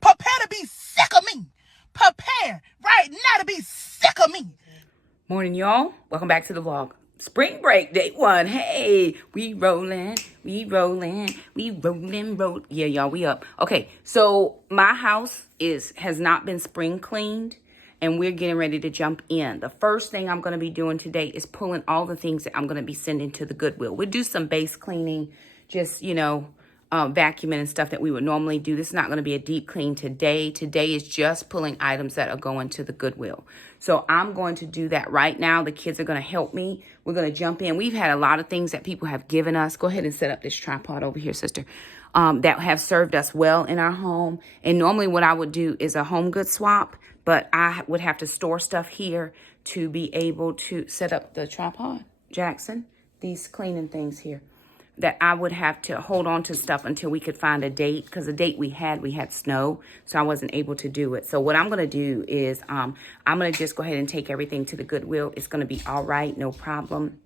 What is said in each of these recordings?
Prepare to be sick of me. Prepare right now to be sick of me. Morning, y'all. Welcome back to the vlog. Spring break, day one. Hey, we rolling. Yeah, y'all, we up. Okay, so my house has not been spring cleaned, and we're getting ready to jump in. The first thing I'm going to be doing today is pulling all the things that I'm going to be sending to the Goodwill. We'll do some base cleaning, just, vacuuming and stuff that we would normally do. This is not going to be a deep clean today. Today is just pulling items that are going to the Goodwill. So I'm going to do that right now. The kids are going to help me. We're going to jump in. We've had a lot of things that people have given us. Go ahead and set up this tripod over here, sister, that have served us well in our home. And normally what I would do is a home good swap, but I would have to store stuff here to be able to set up the tripod. Jackson, these cleaning things here, that I would have to hold on to stuff until we could find a date, because the date we had snow, so I wasn't able to do it. So what I'm going to do is I'm going to just go ahead and take everything to the Goodwill. It's going to be all right, no problem.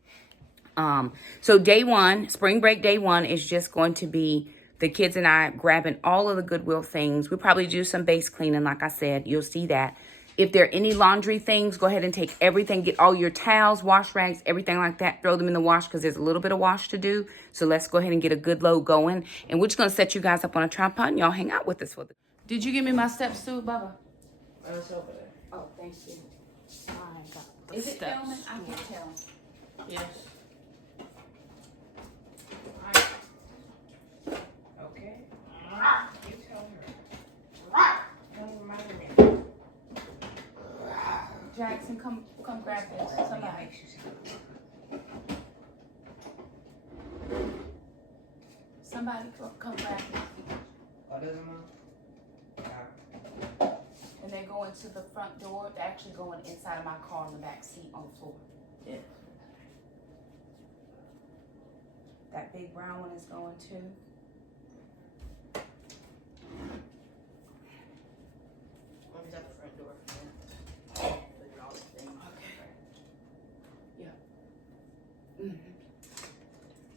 So day one, spring break day one, is just going to be the kids and I grabbing all of the Goodwill things. We'll probably do some base cleaning, like I said. You'll see that. If there are any laundry things, go ahead and take everything. Get all your towels, wash rags, everything like that. Throw them in the wash because there's a little bit of wash to do. So let's go ahead and get a good load going. And we're just going to set you guys up on a tripod and y'all hang out with us for the... Did you give me my steps too, Bubba? It's over there. Oh, thank you. I got the Is it steps. filming? I can't tell. Yes. Okay. You tell her. Don't remind me. Jackson, come grab this. Somebody. Somebody come grab this. What is it, Mom? And they go into the front door. They're actually going inside of my car in the back seat on the floor. Yeah. That big brown one is going too. One's at the front door.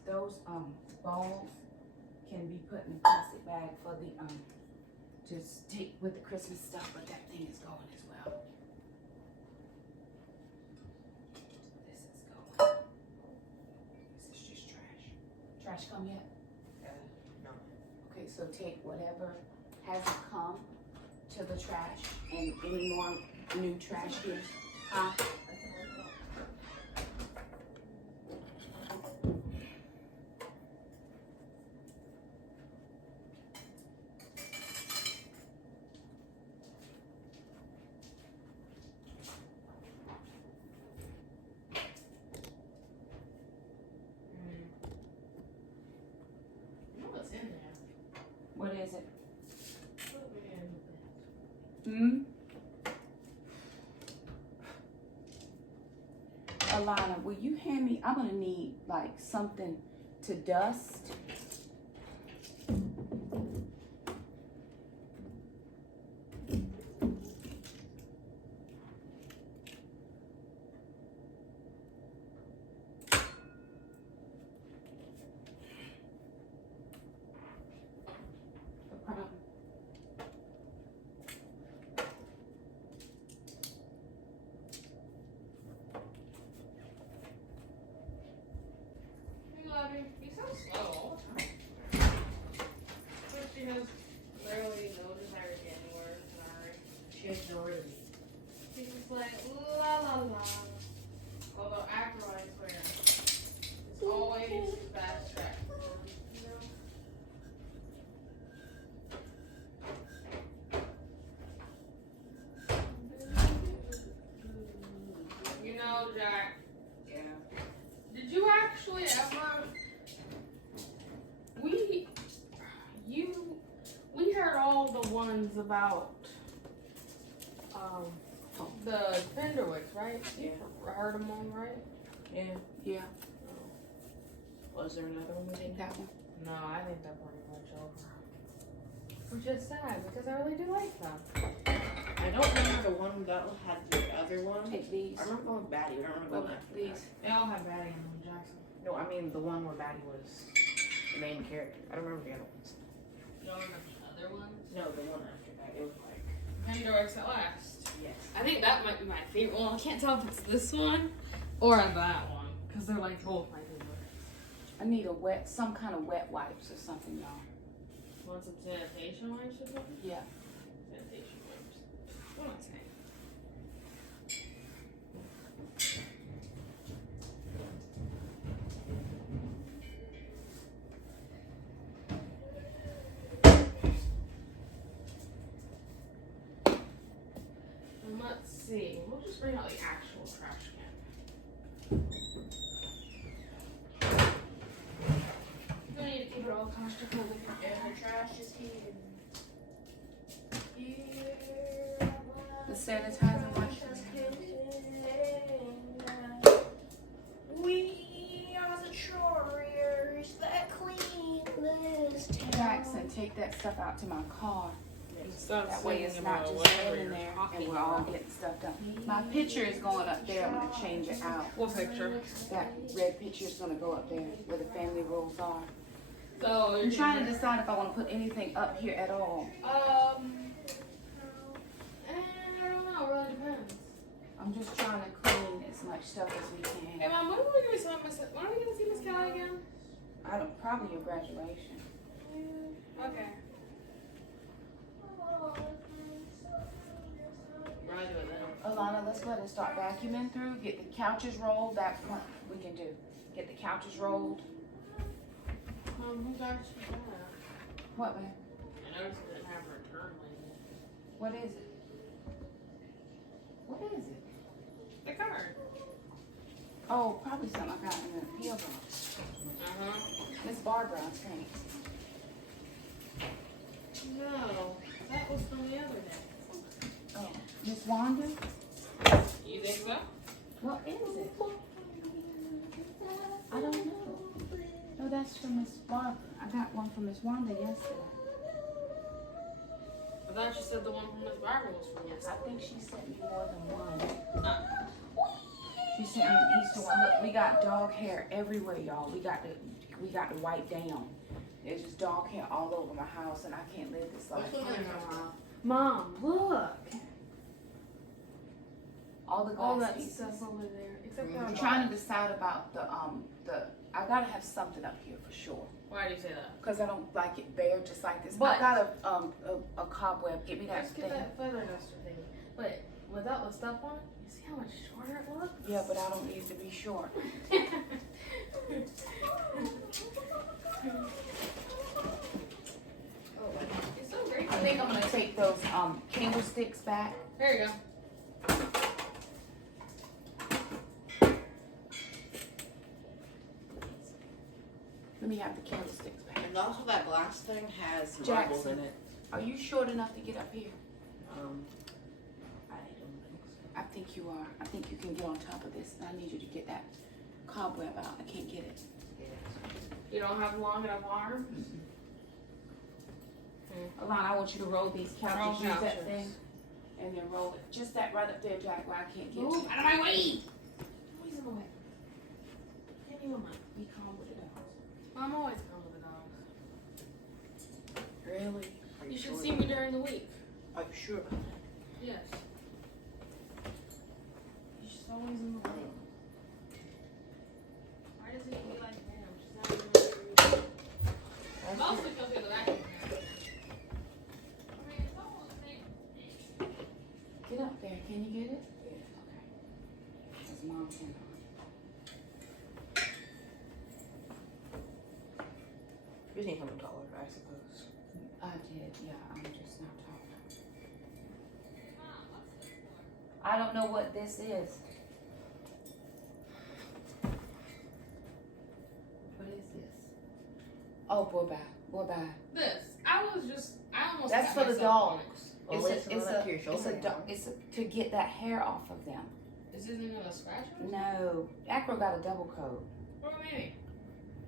Those balls can be put in a plastic bag for the just take with the Christmas stuff, but that thing is going as well. This is going. This is just trash. Trash come yet? No. Okay, so take whatever hasn't come to the trash, and any more new trash here. What's in there? What is it? Alana, will you hand me, I'm gonna need like something to dust. He's so slow all the time. So she has literally no desire to get anywhere tonight. She has nowhere to be. She's just like, la la la. Although after I swear, it's always fast track. You know, Jack. Yeah. Did you actually ever? We heard all the ones about the Fenderwicks, right? Yeah. You heard them all, right? Yeah. Yeah. Was there another one we didn't That one. No, I think they're pretty much over. Which is sad because I really do like them. I don't remember the one that had the other one. Take these. I remember going with Batty. I don't remember going after These. They all have Batty in them, Jackson. No, I mean the one where Batty was the main character. I don't remember the other ones. You don't remember the other ones? No, the one after that. It was like, Vendor X at last. yes. I think that might be my favorite one. I can't tell if it's this one or that one because they're like both my favorites. I need some kind of wet wipes or something, y'all. Want some sanitation wipes or something? Yeah. Sanitation wipes. What am I saying? And let's see. We'll just bring out the actual trash can. You don't need to keep it all claustrophobic. And the trash is here. The sanitizer wipes. We are the warriors that clean this town. Jackson, take that stuff out to my car. Stop That way it's not just laying there and we're all getting stuff done. My picture is going up there. I'm going to change it out. What picture? That red picture is going to go up there where the family rules are. So I'm trying to decide if I want to put anything up here at all. I don't know. It really depends. I'm just trying to clean as much stuff as we Hey, can. Mom, when are we going to see Miss Kelly again? I don't, probably your graduation. Okay. Alana, let's go ahead and start vacuuming through. Get the couches rolled. That's what we can do. Get the couches rolled. Mom, who got you that? What, man? I noticed it didn't have a return label. What is it? What is it? The card. Oh, probably something I got in the P.O. box. Miss Barbara, I think. No, that was from the other day. Oh, Miss Wanda? You think so? What is it? I don't know. No, that's from Miss Barbara. I got one from Miss Wanda yesterday. I thought you said the one from Miss Barbara was from yesterday. I think she sent me more than one. She sent me an Easter one. Look, we got dog hair everywhere, y'all. We got to wipe down. There's just dog hair all over my house, and I can't live this life. Mom, look. All the All glass that pieces. stuff over there. Except for I'm trying to decide about the I gotta have something up here for sure. Why do you say that? Cause I don't like it bare just like this. But- I got a cobweb. Give me that Let's thing. get that feather duster thingy. But without the stuff on it, you see how much shorter it looks? Yeah, but I don't need it to be short. It's so great. I think I'm gonna take those candlesticks back. There you go. Let me have the candlesticks back. And also that glass thing has marbles Jackson, in it. are you short enough to get up here? I don't think so. I think you are. I think you can get on top of this. I need you to get that cobweb out. I can't get it. You don't have long enough arms? Alana, I want you to roll these couches. Roll Use that couches. thing. And then roll it. Just that right up there, Jack, where I can't get Move to. out of my way! Always in the way. Give me one. Be calm with the dogs. I'm always calm with the dogs. Really? Are You should sure see about me during the week. that? Are you sure about that? Yes. She's always in the way. Why does it be like that? She's not even there. Mostly because of the vacuum. I mean, it's almost the same. Get up there. Can you get it? Yeah. Okay. Because Mom cannot. You need something taller, I suppose. I did. Yeah, I'm just not talking. I don't know what this is. What is this? Oh, boy, bye. Boy, bye. This. I almost That's got for the myself on dogs. Well, it's up to your shoulder now. It's to get that hair off of them. it. Is this even a scratch? No, Acro got a double coat. What do you mean?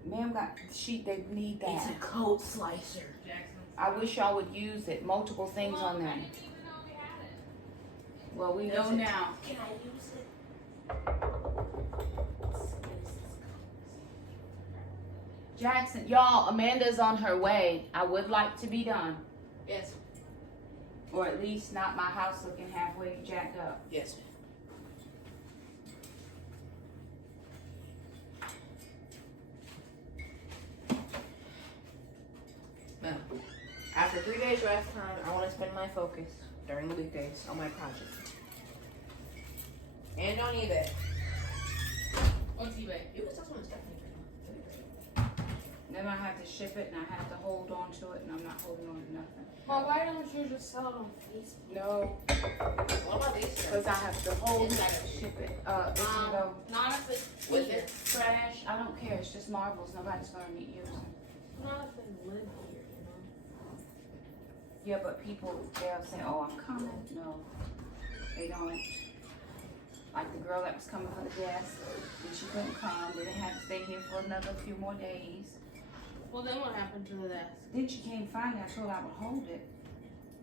Ma'am got they need that. It's a coat slicer. Jackson. I wish y'all would use it. Multiple things on I there. didn't even know we had it. Well, we know now. Can I use it? Jackson, y'all, Amanda's on her way. I would like to be done. Yes. Or at least not my house looking halfway jacked up. Yes. Now, after 3 days rest time, I want to spend my focus during the weekdays on my project. And on eBay. What's eBay? You can sell someone's stuff on eBay. Then I have to ship it and I have to hold on to it and I'm not holding on to nothing. Well, why don't you just sell it on Facebook? No, What about these? because I have to hold it and ship it. It can go Not if it's with here. it trash. I don't care. It's just marbles. Nobody's gonna need using. Not if they live here, you know. Yeah, but people they'll say, "Oh, I'm coming." No, they don't. Like the girl that was coming for the gas, and she couldn't come. Then they had to stay here for another few more days. Well, then what happened to the desk? Then she came finally. I told her I would hold it.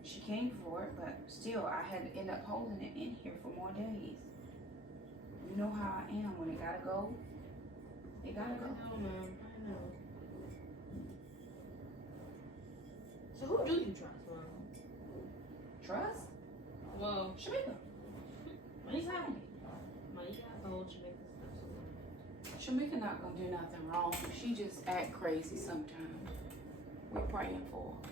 She came for it, but still, I had to end up holding it in here for more days. You know how I am. When it gotta go, it gotta go. I know, man. I know. So who do you trust, Mom? Trust? Well, Shakema. Money's happening. Money got old, she makes this stuff. Shamika not gonna do nothing wrong. She just act crazy sometimes. We're praying for her.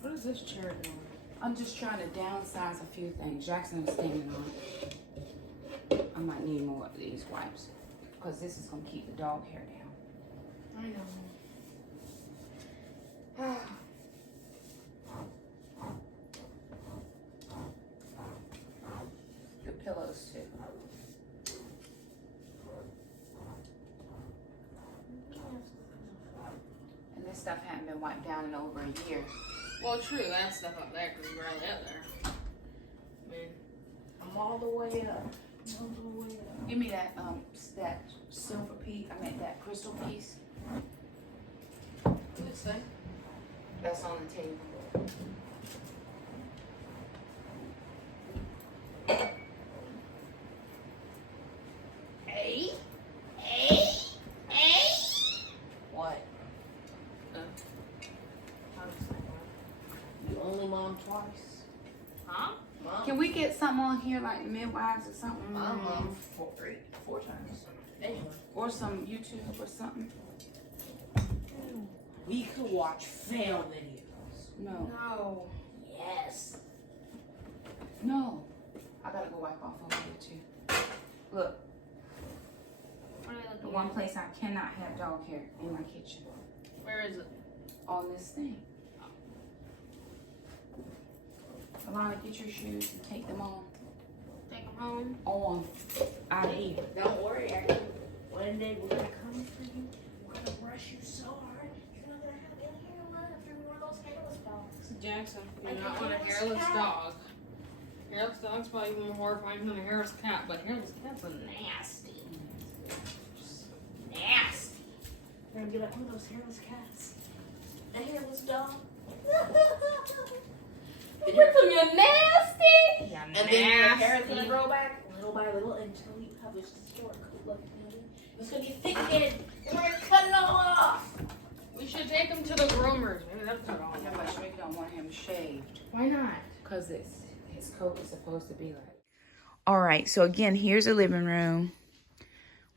What is this chair doing? I'm just trying to downsize a few things. Jackson is standing on it. I might need more of these wipes because this is gonna keep the dog hair down. I know. The pillows too. And this stuff hadn't been wiped down in over a year. Well, true, that stuff up there because you're barely up there. Man, I'm all the way up. All the way up. Give me that that silver piece. I meant that crystal piece. this thing. That's on the table. Hey? What? You only mom twice. Huh? Mom. Can we get something on here like midwives or something? Mom four times. Anyway. Or some YouTube or something? We could watch fail videos. No. No. Yes. No. I gotta go wipe off over here too. Look, the one place I cannot have dog hair in my kitchen. Where is it? On this thing. Alana, get your shoes and take them on. Take them home. On. Out of here. Don't worry, Ashley. One day we're gonna come for you. We're gonna brush you so hard. You're not gonna have any hair left. You're one of those hairless dogs. Jackson, you Like do a not want a hairless hairless cat. dog. Hairless dog's probably even more horrifying than a hairless cat, but hairless cats are nasty. Just nasty. You're gonna be like one of those hairless cats. The hairless dog. Did your- You're nasty. Yeah, And then your hair is gonna grow back little by little until you have this historic look. It's gonna be thick again. And we're gonna cut it all off. We should take him to the groomers. Maybe that's what I'll Yeah, but Shrek don't want him shaved. Why not? Because his coat is supposed to be like. All right, so again, here's a living room.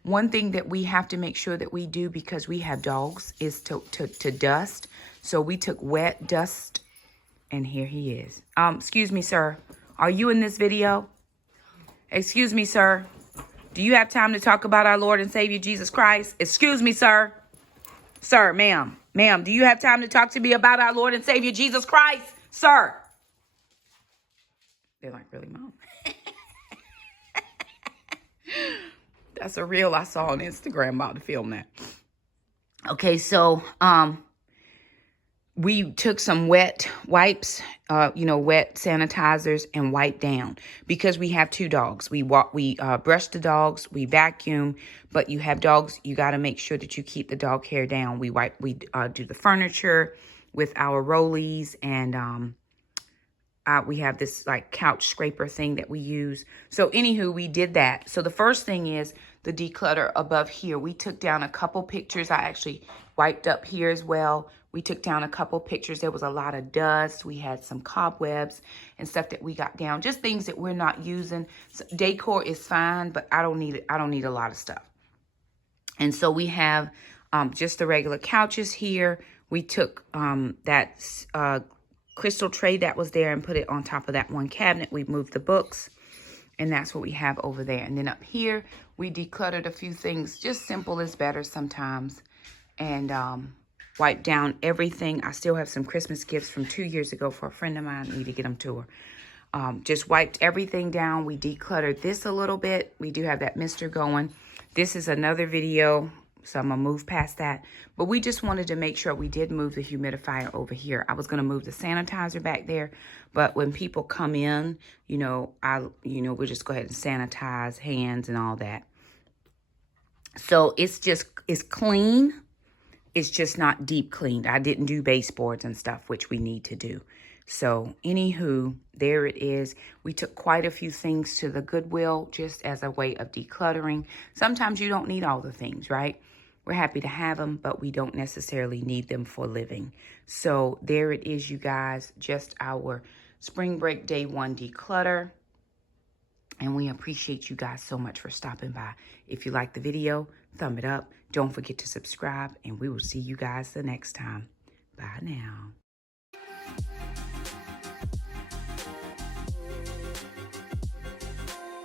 One thing that we have to make sure that we do because we have dogs is to dust. So we took wet dust, and here he is. Excuse me, sir. Are you in this video? Excuse me, sir. Do you have time to talk about our Lord and Savior Jesus Christ? Excuse me, sir. Sir, ma'am. Ma'am, do you have time to talk to me about our Lord and Savior Jesus Christ? Sir. They're like, really, Mom? That's a reel I saw on Instagram about to film that. Okay, so we took some wet wipes, wet sanitizers and wiped down because we have two dogs. We brush the dogs, we vacuum, but you have dogs, you got to make sure that you keep the dog hair down. We do the furniture with our rollies and We have this like couch scraper thing that we use. So anywho, we did that. So the first thing is the declutter above here. We took down a couple pictures. I actually wiped up here as well. We took down a couple pictures. There was a lot of dust. We had some cobwebs and stuff that we got down. Just things that we're not using. So decor is fine, but I don't need it. I don't need a lot of stuff. And so we have just the regular couches here. We took that crystal tray that was there and put it on top of that one cabinet. We moved the books, and that's what we have over there. And then up here, we decluttered a few things. Just simple is better sometimes. And wiped down everything. I still have some Christmas gifts from 2 years ago for a friend of mine. I need to get them to her. Just wiped everything down. We decluttered this a little bit. We do have that mister going. This is another video, so I'm going to move past that. But we just wanted to make sure we did move the humidifier over here. I was going to move the sanitizer back there, but when people come in, we'll just go ahead and sanitize hands and all that. So it's clean. It's just not deep cleaned. I didn't do baseboards and stuff, which we need to do. So anywho, there it is. We took quite a few things to the Goodwill just as a way of decluttering. Sometimes you don't need all the things, right? We're happy to have them, but we don't necessarily need them for living. So there it is, you guys. Just our spring break day 1 declutter. And we appreciate you guys so much for stopping by. If you like the video, thumb it up. Don't forget to subscribe, and we will see you guys the next time. Bye now.